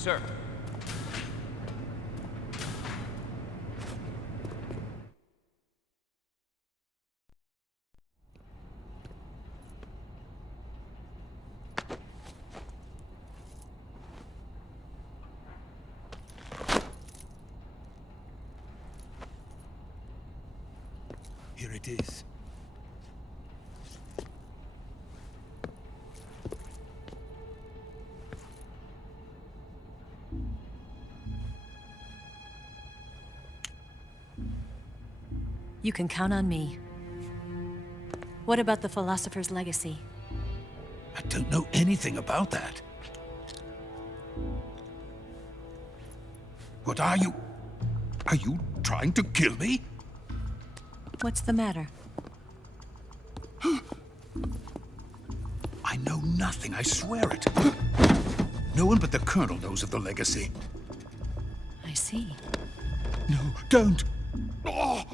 Sir. Here it is. You can count on me. What about the philosopher's legacy? I don't know anything about that. What are you? Are you trying to kill me? What's the matter? I know nothing, I swear it. No one but the Colonel knows of the legacy. I see. No, don't! Oh.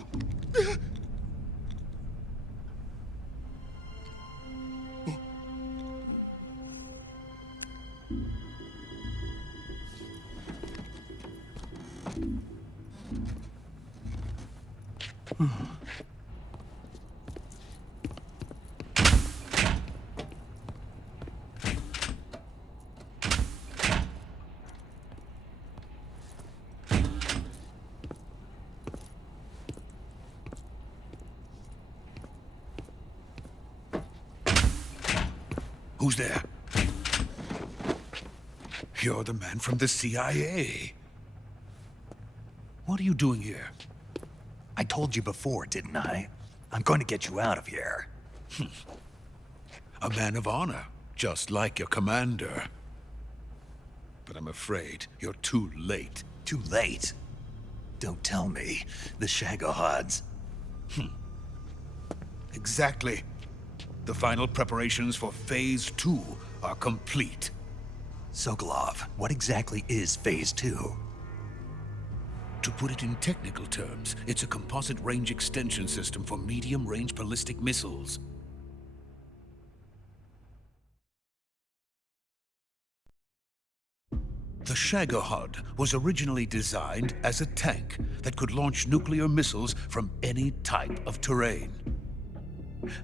Who's there? You're the man from the CIA. What are you doing here? I told you before, didn't I? I'm going to get you out of here. A man of honor, just like your commander. But I'm afraid you're too late. Too late? Don't tell me. The Shagohods. Exactly. The final preparations for Phase 2 are complete. Sokolov, what exactly is Phase 2? To put it in technical terms, it's a composite range extension system for medium-range ballistic missiles. The Shagohod was originally designed as a tank that could launch nuclear missiles from any type of terrain.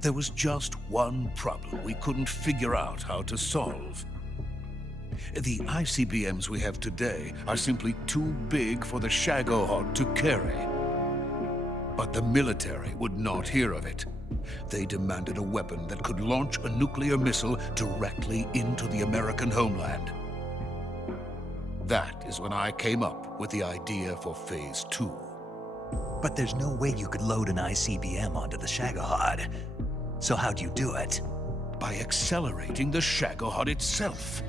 There was just one problem we couldn't figure out how to solve. The ICBMs we have today are simply too big for the Shagohod to carry. But the military would not hear of it. They demanded a weapon that could launch a nuclear missile directly into the American homeland. That is when I came up with the idea for Phase 2. But there's no way you could load an ICBM onto the Shagohod. So how'd you do it? By accelerating the Shagohod itself.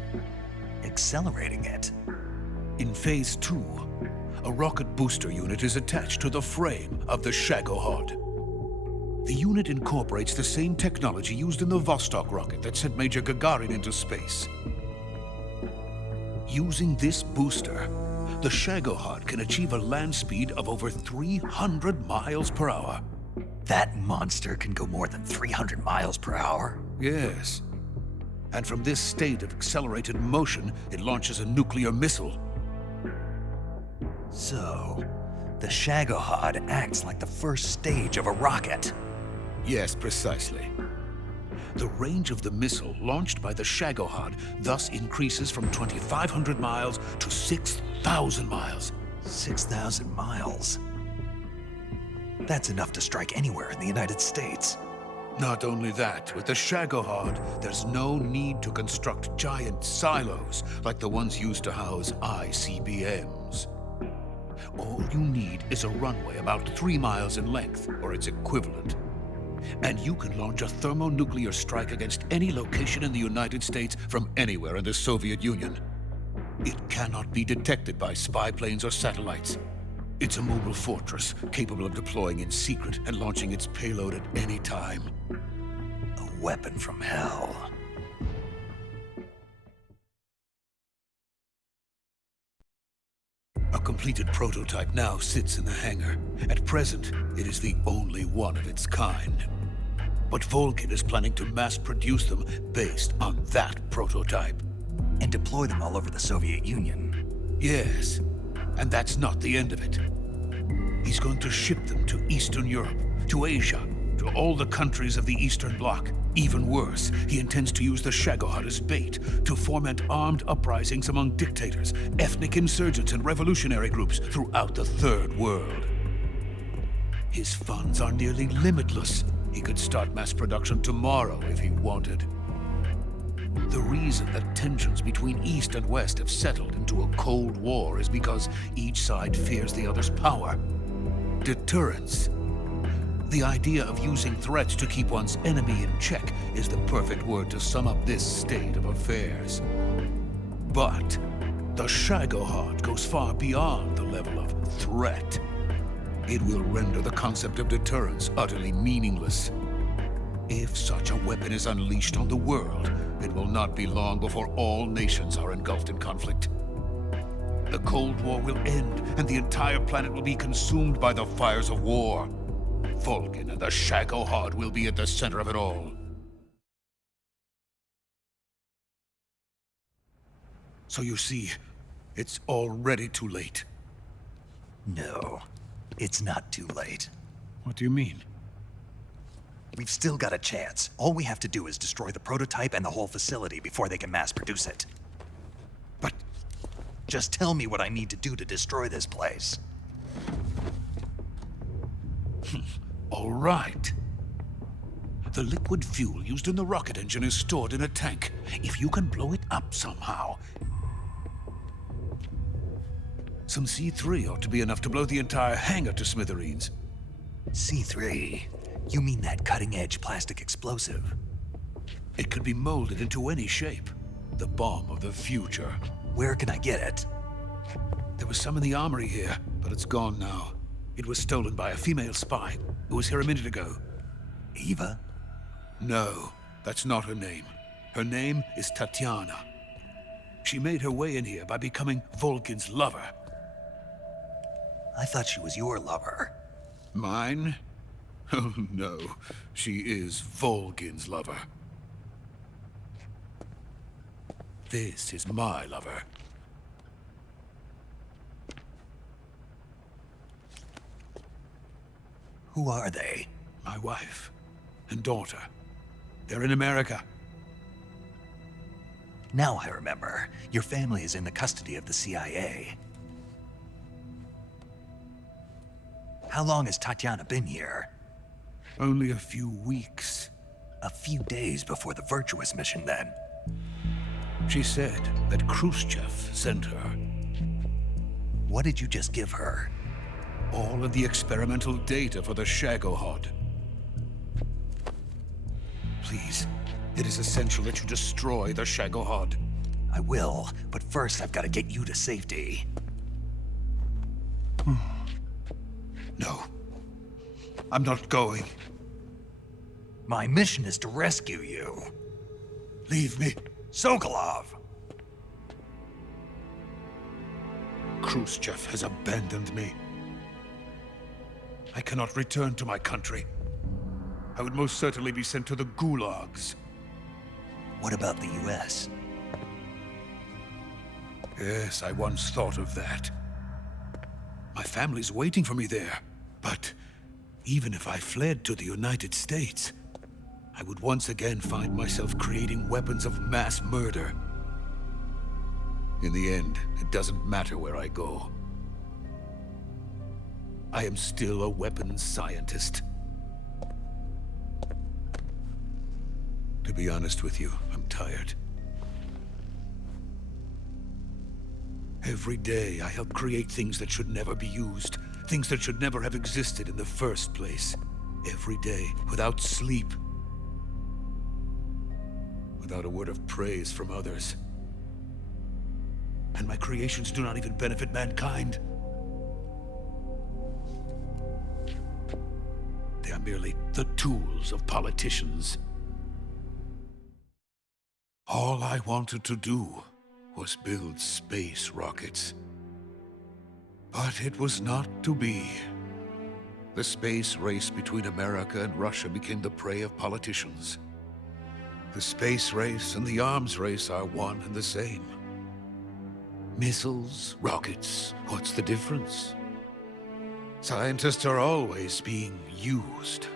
Accelerating it? In Phase 2, a rocket booster unit is attached to the frame of the Shagohod. The unit incorporates the same technology used in the Vostok rocket that sent Major Gagarin into space. Using this booster, the Shagohod can achieve a land speed of over 300 miles per hour. That monster can go more than 300 miles per hour? Yes. And from this state of accelerated motion, it launches a nuclear missile. So, the Shagohod acts like the first stage of a rocket. Yes, precisely. The range of the missile launched by the Shagohod thus increases from 2,500 miles to 6,000 miles. 6,000 miles? That's enough to strike anywhere in the United States. Not only that, with the Shagohod, there's no need to construct giant silos like the ones used to house ICBMs. All you need is a runway about 3 miles in length, or its equivalent. And you can launch a thermonuclear strike against any location in the United States from anywhere in the Soviet Union. It cannot be detected by spy planes or satellites. It's a mobile fortress, capable of deploying in secret and launching its payload at any time. A weapon from hell. A completed prototype now sits in the hangar. At present, it is the only one of its kind. But Volgin is planning to mass-produce them based on that prototype. And deploy them all over the Soviet Union. Yes, and that's not the end of it. He's going to ship them to Eastern Europe, to Asia, to all the countries of the Eastern Bloc. Even worse, he intends to use the Shagohod as bait to foment armed uprisings among dictators, ethnic insurgents, and revolutionary groups throughout the Third World. His funds are nearly limitless. He could start mass production tomorrow if he wanted. The reason that tensions between East and West have settled into a Cold War is because each side fears the other's power. Deterrence. The idea of using threats to keep one's enemy in check is the perfect word to sum up this state of affairs. But the Shagohod goes far beyond the level of threat. It will render the concept of deterrence utterly meaningless. If such a weapon is unleashed on the world, it will not be long before all nations are engulfed in conflict. The Cold War will end, and the entire planet will be consumed by the fires of war. Vulcan and the Shagohod will be at the center of it all. So you see, it's already too late. No, it's not too late. What do you mean? We've still got a chance. All we have to do is destroy the prototype and the whole facility before they can mass produce it. But just tell me what I need to do to destroy this place. all right. The liquid fuel used in the rocket engine is stored in a tank. If you can blow it up somehow, some C3 ought to be enough to blow the entire hangar to smithereens. C3? You mean that cutting-edge plastic explosive? It could be molded into any shape. The bomb of the future. Where can I get it? There was some in the armory here, but it's gone now. It was stolen by a female spy who was here a minute ago. Eva? No, that's not her name. Her name is Tatiana. She made her way in here by becoming Vulcan's lover. I thought she was your lover. Mine? Oh no, she is Vulcan's lover. This is my lover. Who are they? My wife and daughter. They're in America. Now I remember. Your family is in the custody of the CIA. How long has Tatiana been here? Only a few weeks. A few days before the Virtuous mission, then. She said that Khrushchev sent her. What did you just give her? All of the experimental data for the Shagohod. Please, it is essential that you destroy the Shagohod. I will, but first I've got to get you to safety. No. I'm not going. My mission is to rescue you. Leave me. Sokolov! Khrushchev has abandoned me. I cannot return to my country. I would most certainly be sent to the gulags. What about the US? Yes, I once thought of that. My family's waiting for me there. But even if I fled to the United States, I would once again find myself creating weapons of mass murder. In the end, it doesn't matter where I go. I am still a weapons scientist. To be honest with you, I'm tired. Every day, I help create things that should never be used, things that should never have existed in the first place. Every day, without sleep, without a word of praise from others. And my creations do not even benefit mankind. They are merely the tools of politicians. All I wanted to do was build space rockets. But it was not to be. The space race between America and Russia became the prey of politicians. The space race and the arms race are one and the same. Missiles, rockets, what's the difference? Scientists are always being used.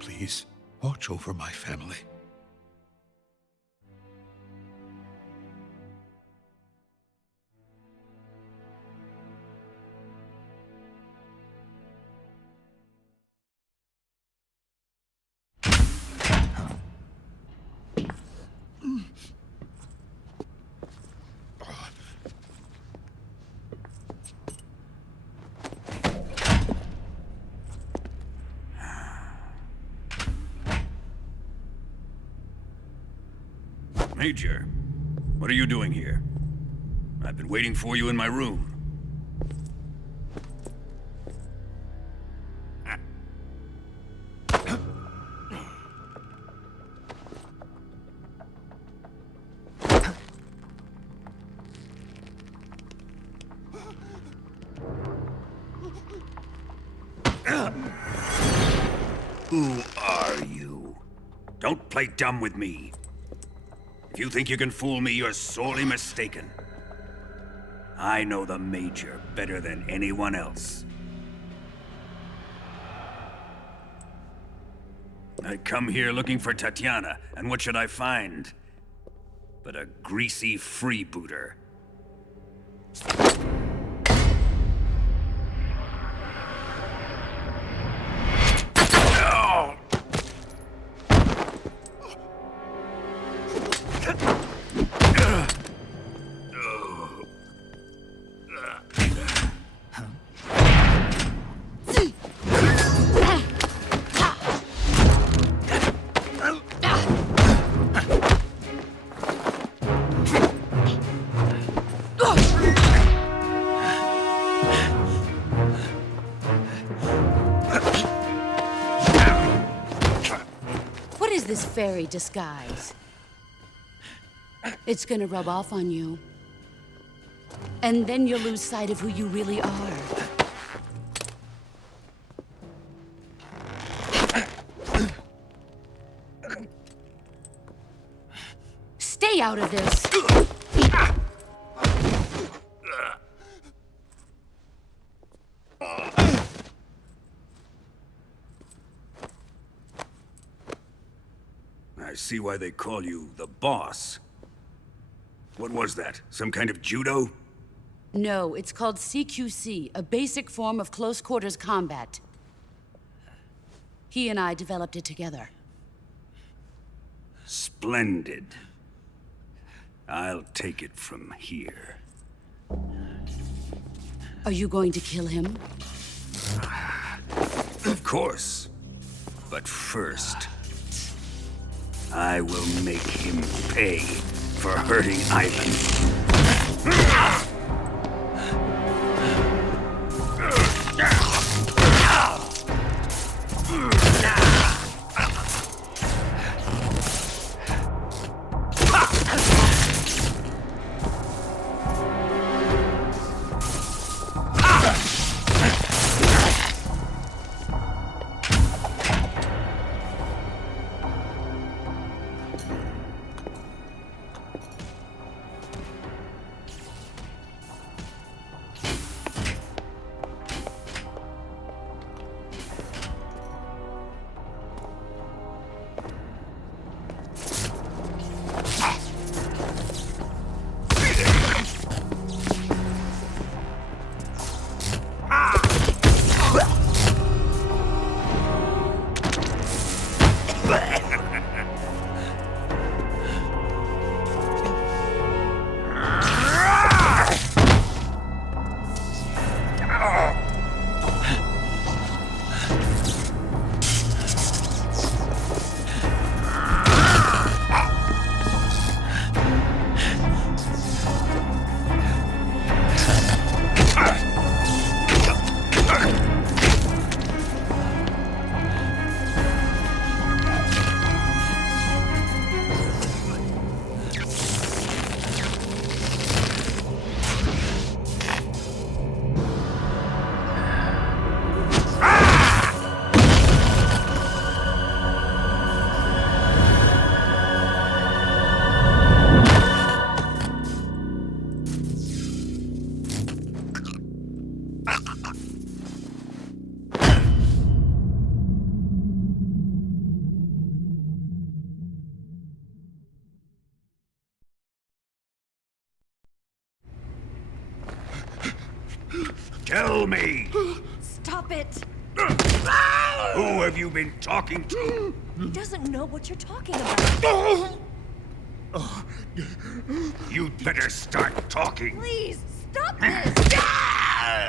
Please, watch over my family. Major, what are you doing here? I've been waiting for you in my room. Who are you? Don't play dumb with me. If you think you can fool me, you're sorely mistaken. I know the Major better than anyone else. I come here looking for Tatiana, and what should I find? But a greasy freebooter. This fairy disguise. It's gonna rub off on you. And then you'll lose sight of who you really are. Stay out of this! I see why they call you the boss. What was that? Some kind of judo? No, it's called CQC, a basic form of close quarters combat. He and I developed it together. Splendid. I'll take it from here. Are you going to kill him? Of course. But first, I will make him pay for hurting Ivan. Tell me! Stop it! Who have you been talking to? He doesn't know what you're talking about. You'd better start talking. Please, stop this!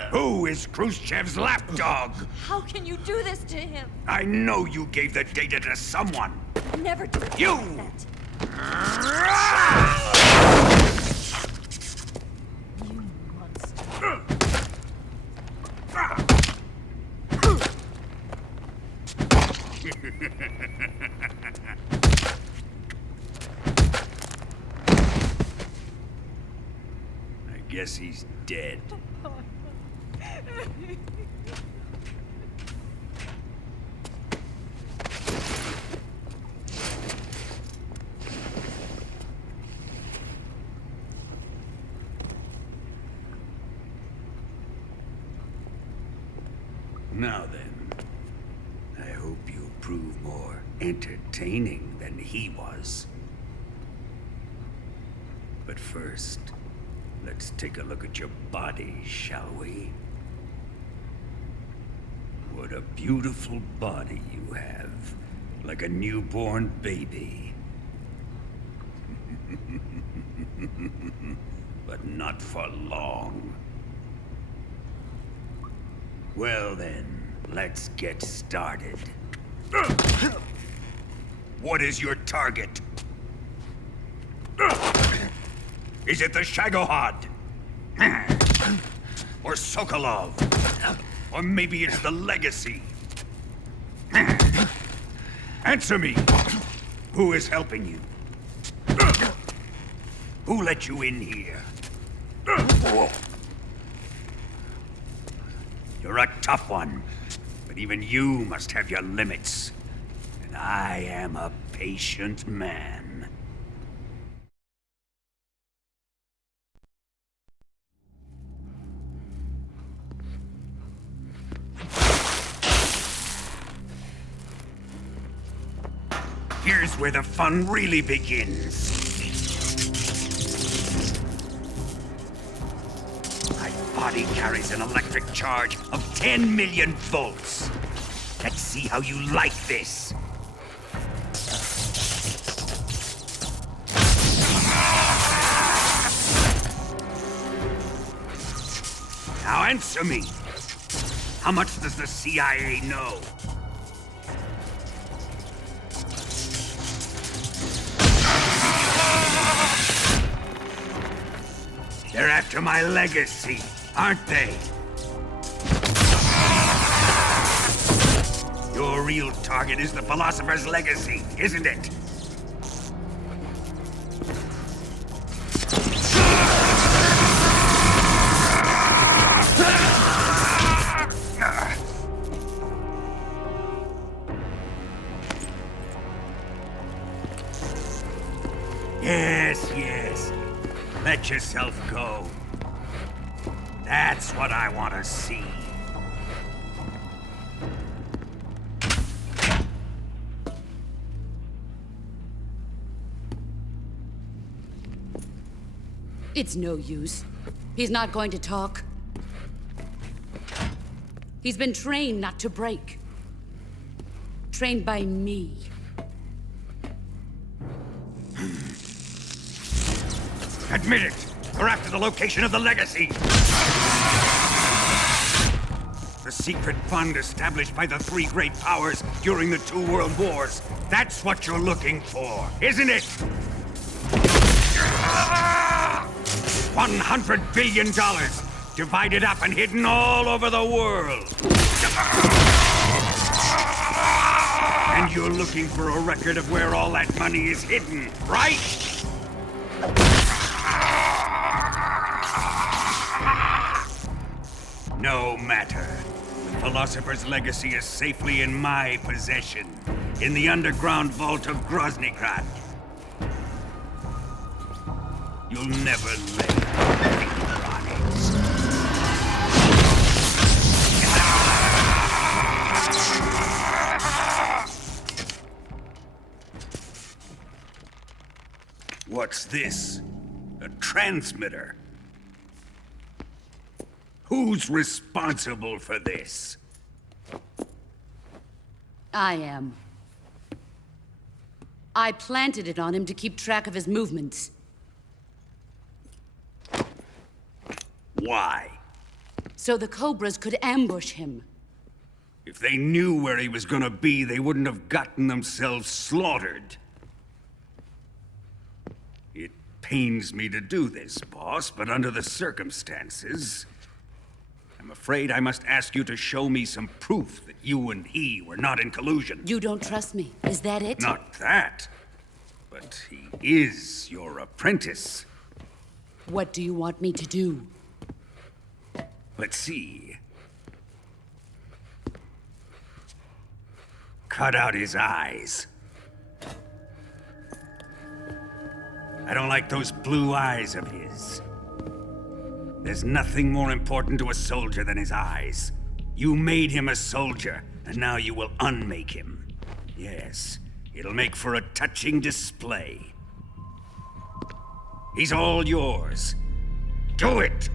Who is Khrushchev's lapdog? How can you do this to him? I know you gave the data to someone. Never do You! that. You monster. I guess he's dead. Now then, I hope you'll prove more entertaining than he was. But first, let's take a look at your body, shall we? What a beautiful body you have, like a newborn baby. But not for long. Well then, let's get started. What is your target? Is it the Shagohod? Or Sokolov? Or maybe it's the Legacy? Answer me! Who is helping you? Who let you in here? You're a tough one, but even you must have your limits. And I am a patient man. Here's where the fun really begins. My body carries an electric charge of 10 million volts. Let's see how you like this. Now answer me. How much does the CIA know? They're after my legacy, aren't they? Your real target is the philosopher's legacy, isn't it? Yes. Let yourself go. That's what I want to see. It's no use. He's not going to talk. He's been trained not to break. Trained by me. Admit it! You're after the location of the legacy! The secret fund established by the three great powers during the 2 world wars. That's what you're looking for, isn't it? $100 billion, divided up and hidden all over the world. And you're looking for a record of where all that money is hidden, right? No matter. The Philosopher's Legacy is safely in my possession, in the underground vault of Groznygrad. You'll never lay a finger on it. What's this? A transmitter? Who's responsible for this? I am. I planted it on him to keep track of his movements. Why? So the Cobras could ambush him. If they knew where he was gonna be, they wouldn't have gotten themselves slaughtered. It pains me to do this, boss, but under the circumstances, I'm afraid I must ask you to show me some proof that you and he were not in collusion. You don't trust me, is that it? Not that, but he is your apprentice. What do you want me to do? Let's see. Cut out his eyes. I don't like those blue eyes of his. There's nothing more important to a soldier than his eyes. You made him a soldier, and now you will unmake him. Yes, it'll make for a touching display. He's all yours. Do it!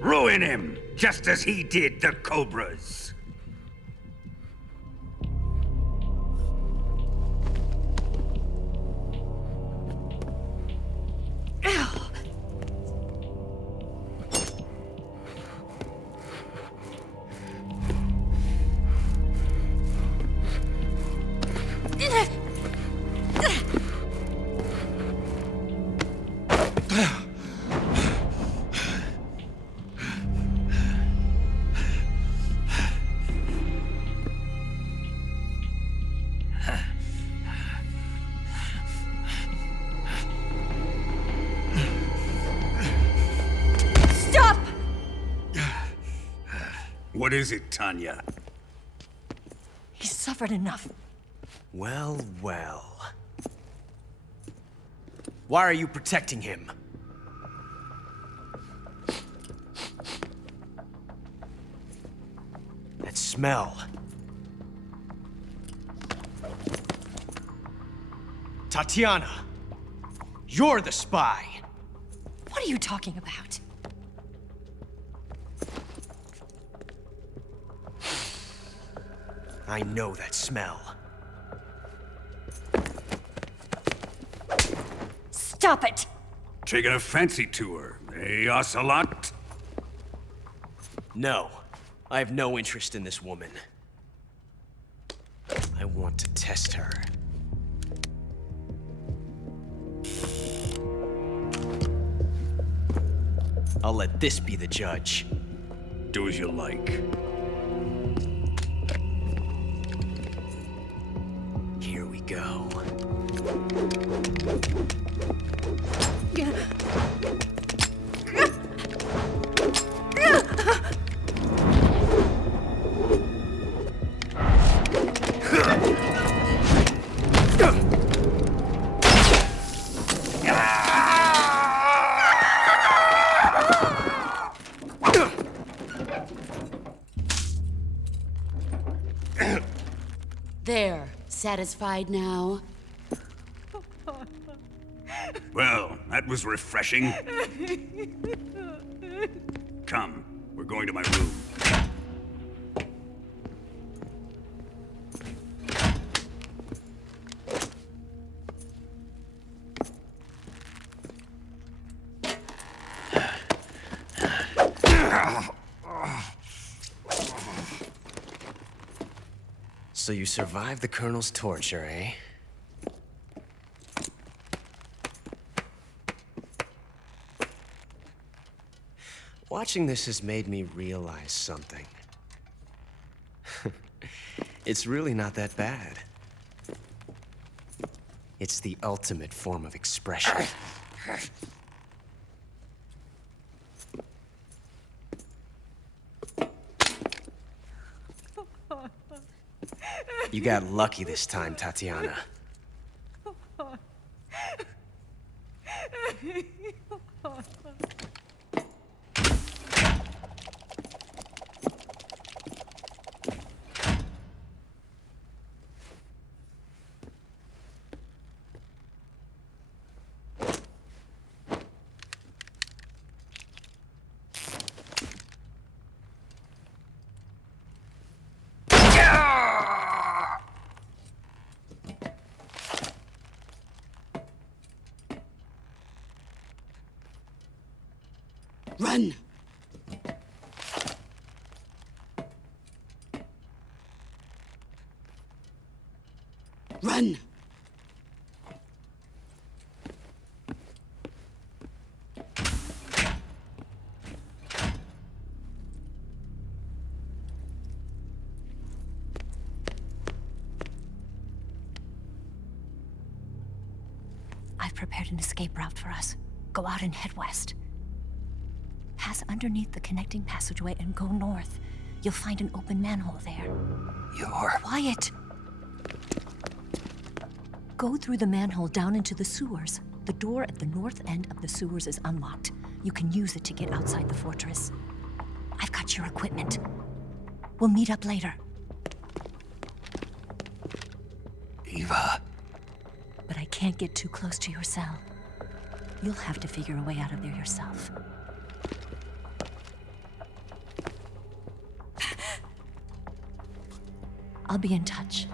Ruin him, just as he did the Cobras. What is it, Tanya? He's suffered enough. Well, well. Why are you protecting him? That smell. Tatiana, you're the spy. What are you talking about? I know that smell. Stop it! Taking a fancy tour, eh, Ocelot? No, I have no interest in this woman. I want to test her. I'll let this be the judge. Do as you like. Here we go. There. Satisfied now? Well, that was refreshing. Come, we're going to my room. So you survived the Colonel's torture, eh? Watching this has made me realize something. It's really not that bad. It's the ultimate form of expression. You got lucky this time, Tatiana. Run! Run! I've prepared an escape route for us. Go out and head west. Pass underneath the connecting passageway and go north. You'll find an open manhole there. You're... Quiet! Go through the manhole down into the sewers. The door at the north end of the sewers is unlocked. You can use it to get outside the fortress. I've got your equipment. We'll meet up later. Eva. But I can't get too close to your cell. You'll have to figure a way out of there yourself. I'll be in touch.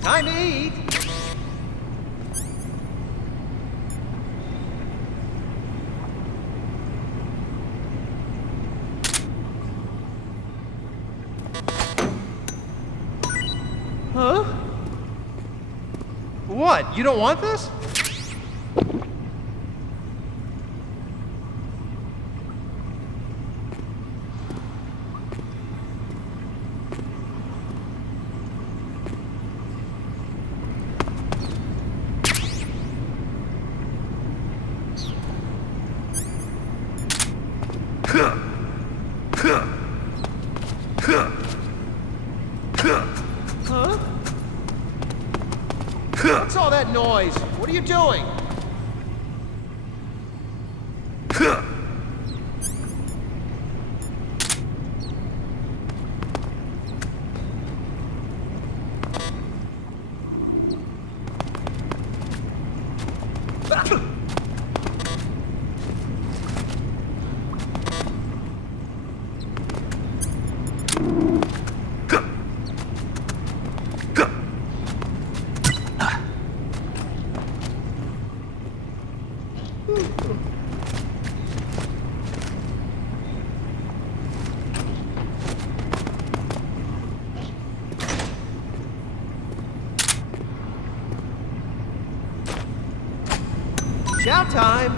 Time to eat! Huh? What? You don't want this? Huh? What's all that noise? What are you doing? Chow time!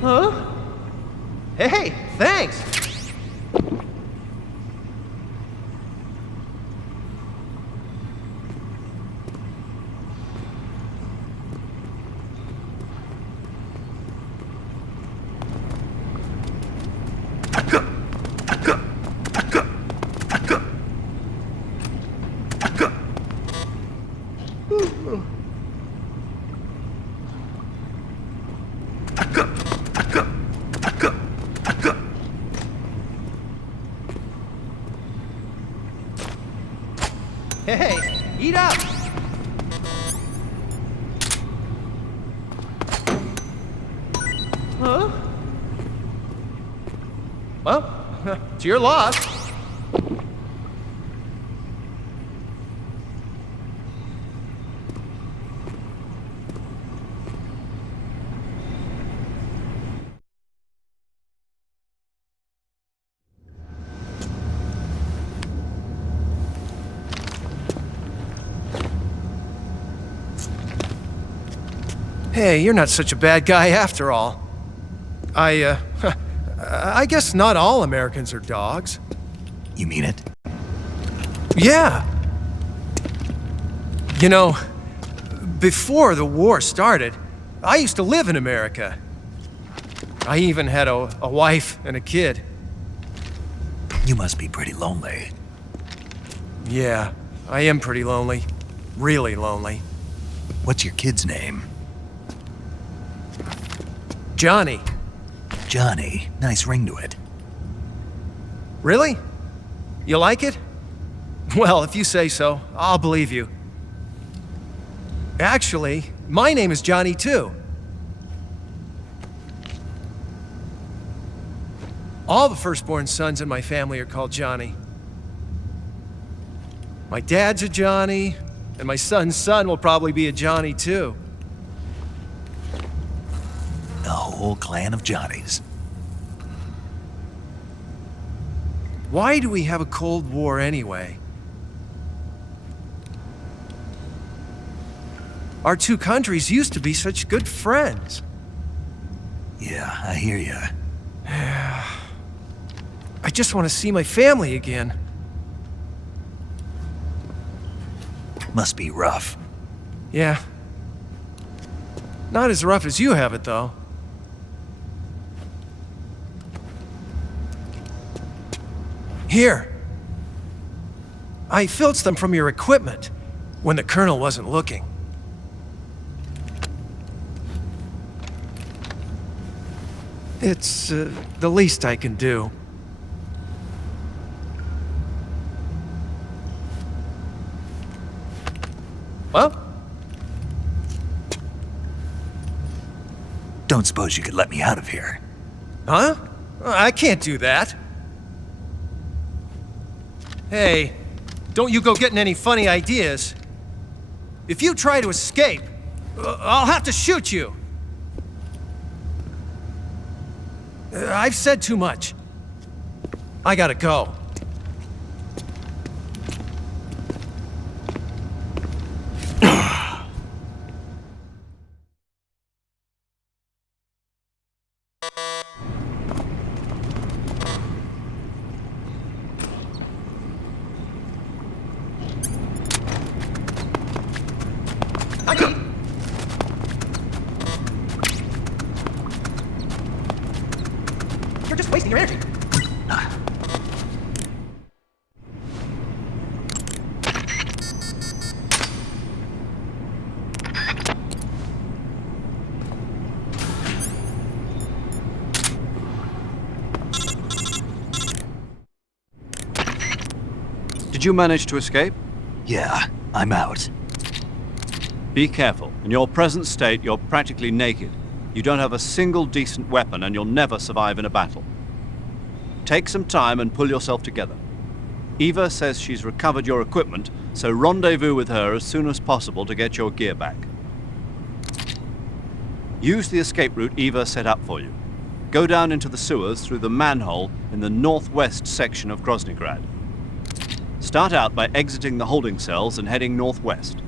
Huh? Hey, thanks! Hey, eat up! Huh? Well, it's your loss. Hey, you're not such a bad guy after all. I guess not all Americans are dogs. You mean it? Yeah. You know, before the war started, I used to live in America. I even had a wife and a kid. You must be pretty lonely. Yeah, I am pretty lonely. Really lonely. What's your kid's name? Johnny. Johnny. Nice ring to it. Really? You like it? Well, if you say so, I'll believe you. Actually, my name is Johnny too. All the firstborn sons in my family are called Johnny. My dad's a Johnny, and my son's son will probably be a Johnny too. The whole clan of Johnnies. Why do we have a Cold War anyway? Our two countries used to be such good friends. Yeah, I hear ya. I just want to see my family again. Must be rough. Yeah. Not as rough as you have it, though. Here. I filched them from your equipment when the colonel wasn't looking. It's the least I can do. Well? Don't suppose you could let me out of here? Huh? I can't do that. Hey, don't you go getting any funny ideas. If you try to escape, I'll have to shoot you. I've said too much. I gotta go. You're just wasting your energy. Did you manage to escape? Yeah, I'm out. Be careful. In your present state, you're practically naked. You don't have a single decent weapon, and you'll never survive in a battle. Take some time and pull yourself together. Eva says she's recovered your equipment, so rendezvous with her as soon as possible to get your gear back. Use the escape route Eva set up for you. Go down into the sewers through the manhole in the northwest section of Groznygrad. Start out by exiting the holding cells and heading northwest.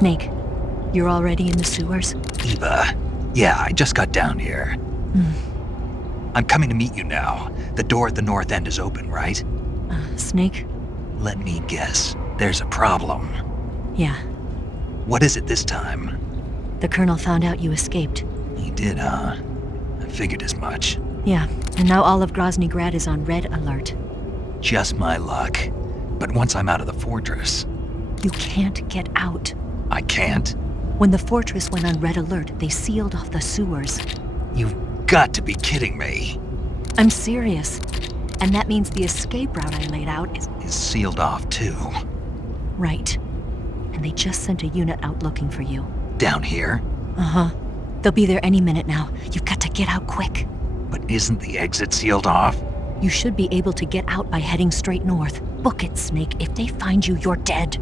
Snake, you're already in the sewers? Eva, yeah, I just got down here. I'm coming to meet you now. The door at the north end is open, right? Snake? Let me guess. There's a problem. Yeah. What is it this time? The Colonel found out you escaped. He did, huh? I figured as much. Yeah, and now all of Grozny Grad is on red alert. Just my luck. But once I'm out of the fortress... You can't get out. I can't? When the fortress went on red alert, they sealed off the sewers. You've got to be kidding me. I'm serious. And that means the escape route I laid out is Sealed off, too. right. And they just sent a unit out looking for you. Down here? Uh-huh. They'll be there any minute now. You've got to get out quick. But isn't the exit sealed off? You should be able to get out by heading straight north. Book it, Snake. If they find you, you're dead.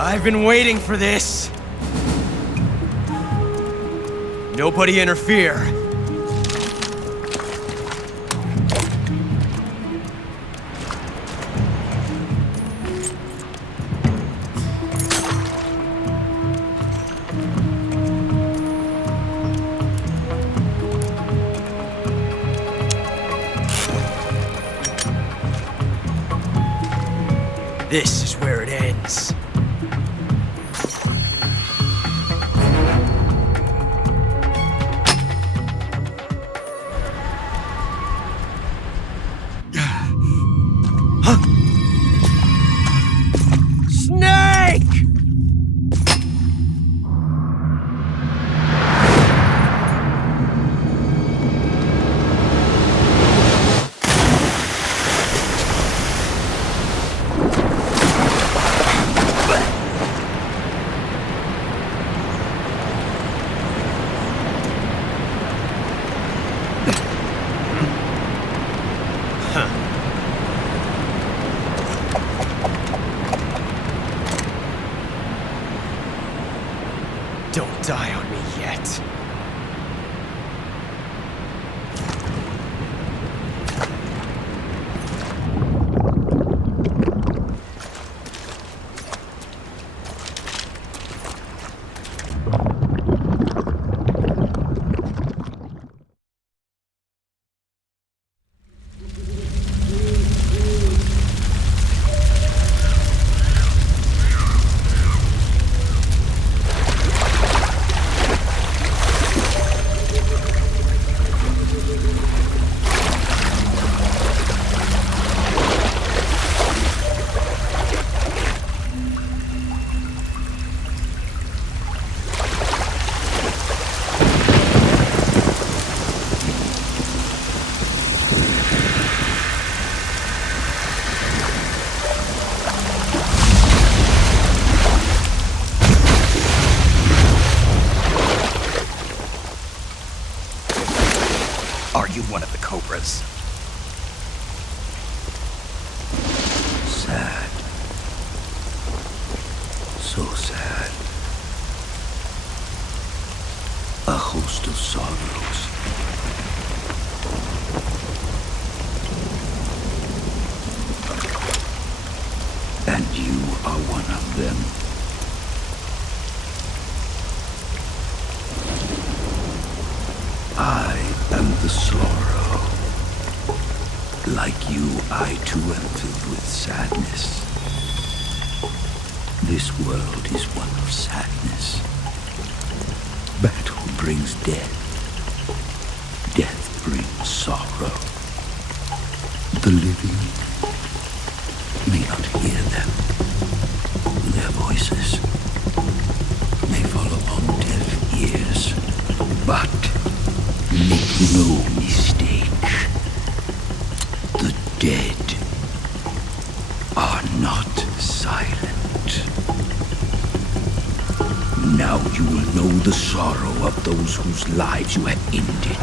I've been waiting for this. Nobody interfere. This is where it ends. Snake! Don't die on me yet. Are you one of the Cobras? Sad. So sad. A host of sorrows. And you are one of them. I am the sorrow. Like you, I too am filled with sadness. This world is one of sadness. Battle brings death. Death brings sorrow. The living may not hear them. Their voices may fall upon deaf ears. But make no mistake, the dead are not silent. Now you will know the sorrow of those whose lives you have ended.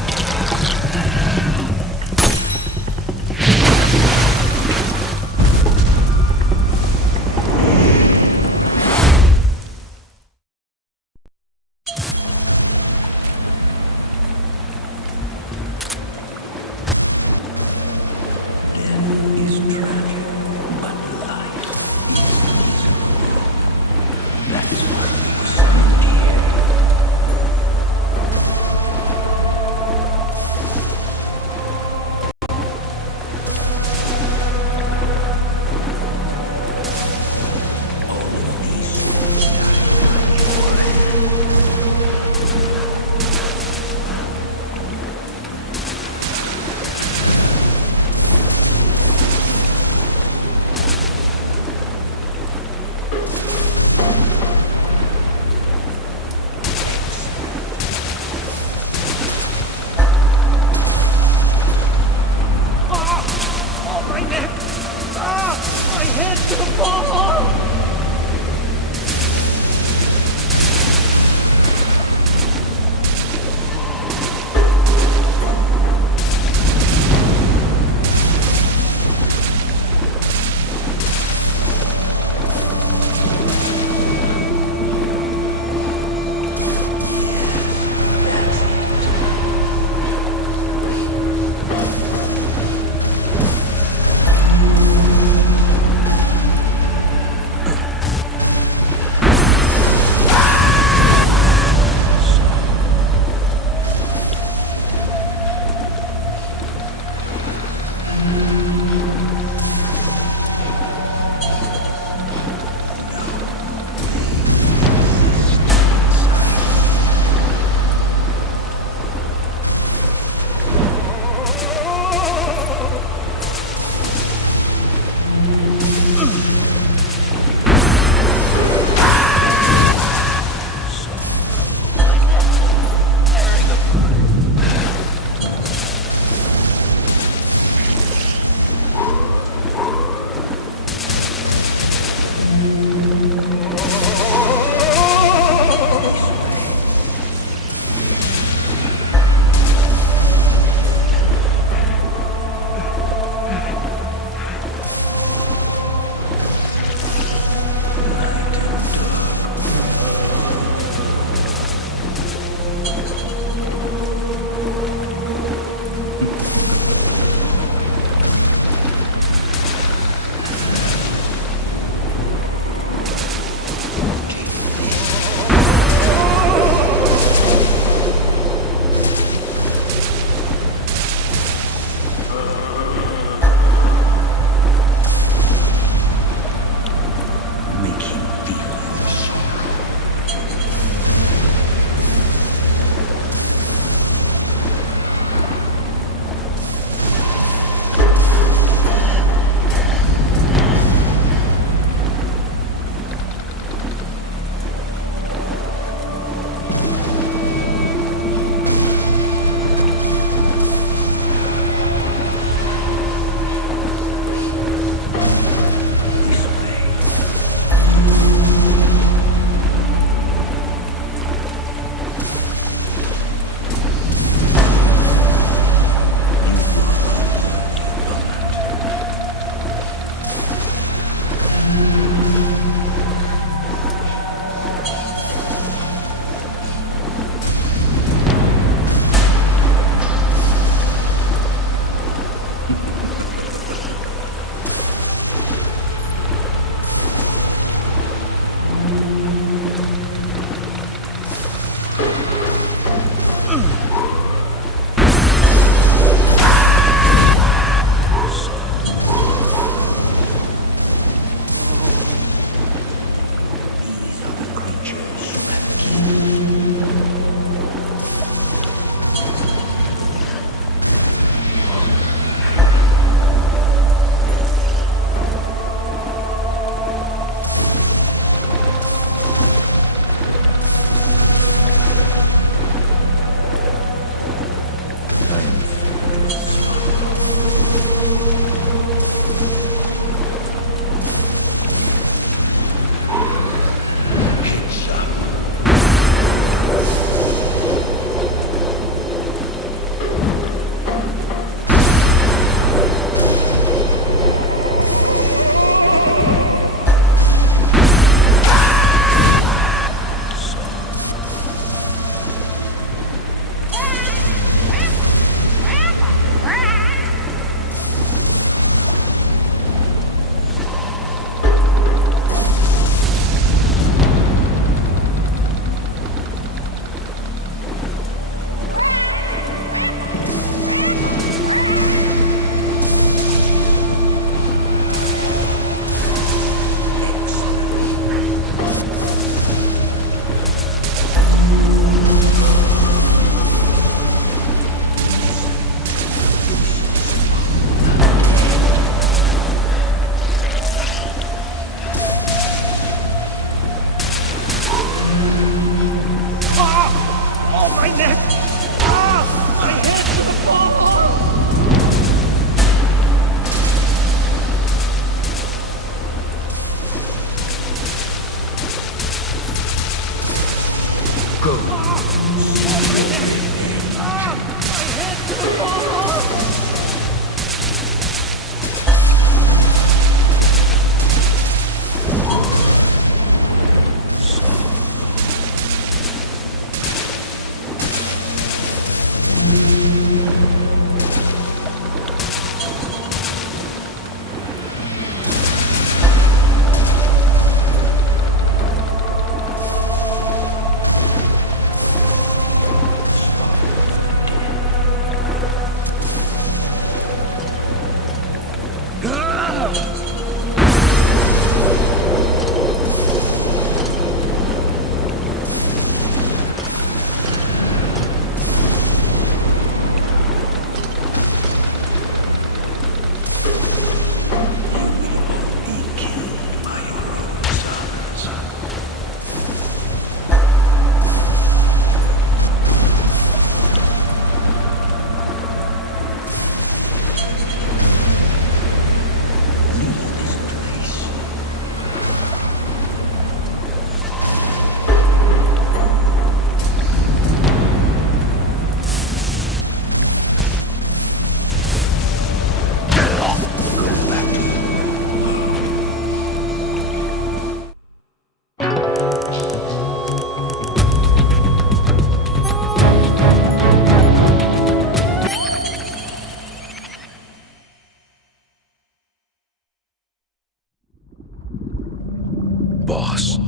Boss,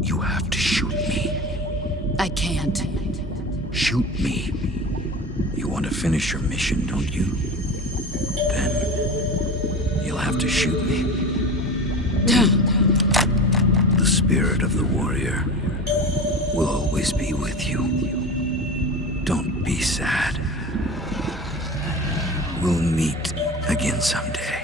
you have to shoot me. I can't. Shoot me. You want to finish your mission, don't you? Then you'll have to shoot me. The spirit of the warrior will always be with you. Don't be sad. We'll meet again someday.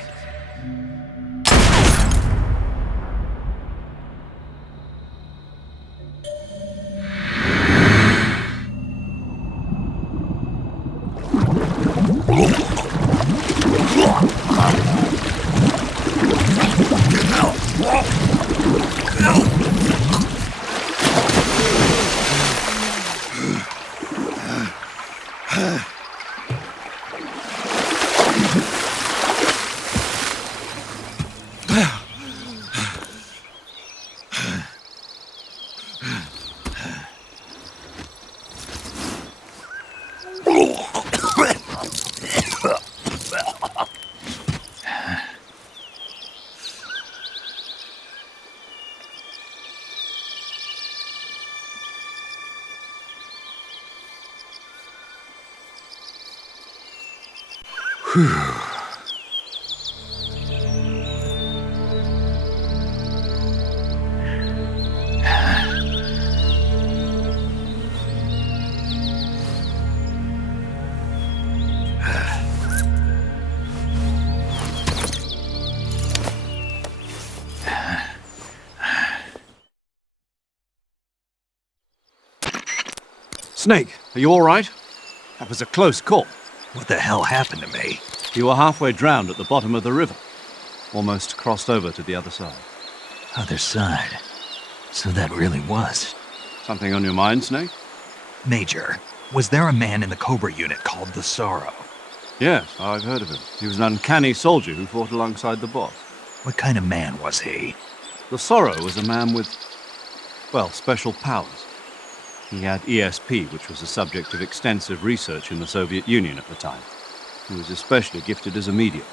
Snake, are you all right? That was a close call. What the hell happened to me? You were halfway drowned at the bottom of the river. Almost crossed over to the other side. Other side. So that really was. Something on your mind, Snake? Major, was there a man in the Cobra unit called the Sorrow? Yes, I've heard of him. He was an uncanny soldier who fought alongside the boss. What kind of man was he? The Sorrow was a man with, well, special powers. He had ESP, which was the subject of extensive research in the Soviet Union at the time. He was especially gifted as a medium.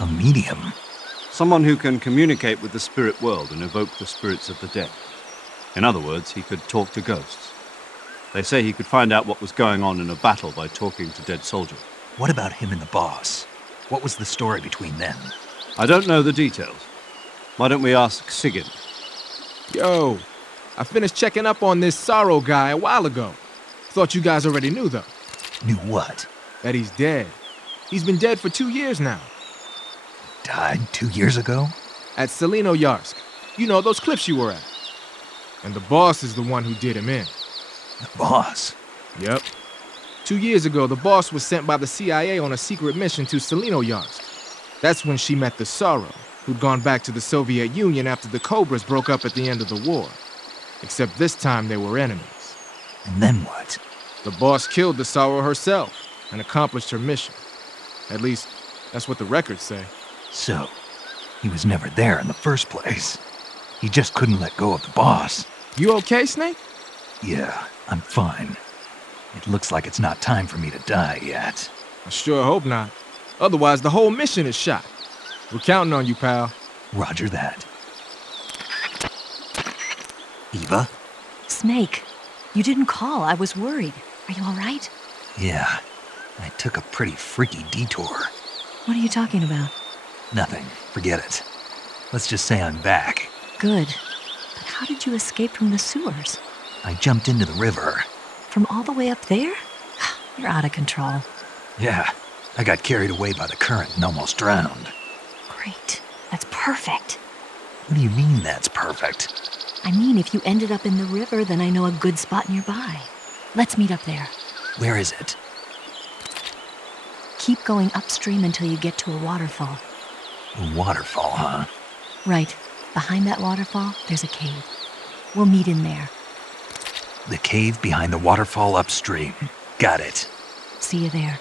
A medium? Someone who can communicate with the spirit world and evoke the spirits of the dead. In other words, he could talk to ghosts. They say he could find out what was going on in a battle by talking to dead soldiers. What about him and the boss? What was the story between them? I don't know the details. Why don't we ask Sigurd? Yo, I finished checking up on this Sorrow guy a while ago. Thought you guys already knew, though. Knew what? That he's dead. He's been dead for 2 years now. Died 2 years ago? At Selino-Yarsk. You know, those cliffs you were at. And the boss is the one who did him in. The boss? Yep. 2 years ago, the boss was sent by the CIA on a secret mission to Selino-Yarsk. That's when she met the Sorrow, who'd gone back to the Soviet Union after the Cobras broke up at the end of the war. Except this time they were enemies. And then what? The boss killed the Sorrow herself and accomplished her mission. At least, that's what the records say. So, he was never there in the first place. He just couldn't let go of the boss. You okay, Snake? Yeah, I'm fine. It looks like it's not time for me to die yet. I sure hope not. Otherwise, the whole mission is shot. We're counting on you, pal. Roger that. Eva? Snake, you didn't call. I was worried. Are you all right? Yeah, I took a pretty freaky detour. What are you talking about? Nothing. Forget it. Let's just say I'm back. Good. But how did you escape from the sewers? I jumped into the river. From all the way up there? You're out of control. Yeah, I got carried away by the current and almost drowned. Great. That's perfect. What do you mean that's perfect? I mean, if you ended up in the river, then I know a good spot nearby. Let's meet up there. Where is it? Keep going upstream until you get to a waterfall. A waterfall, huh? Right. Behind that waterfall, there's a cave. We'll meet in there. The cave behind the waterfall upstream. Got it. See you there.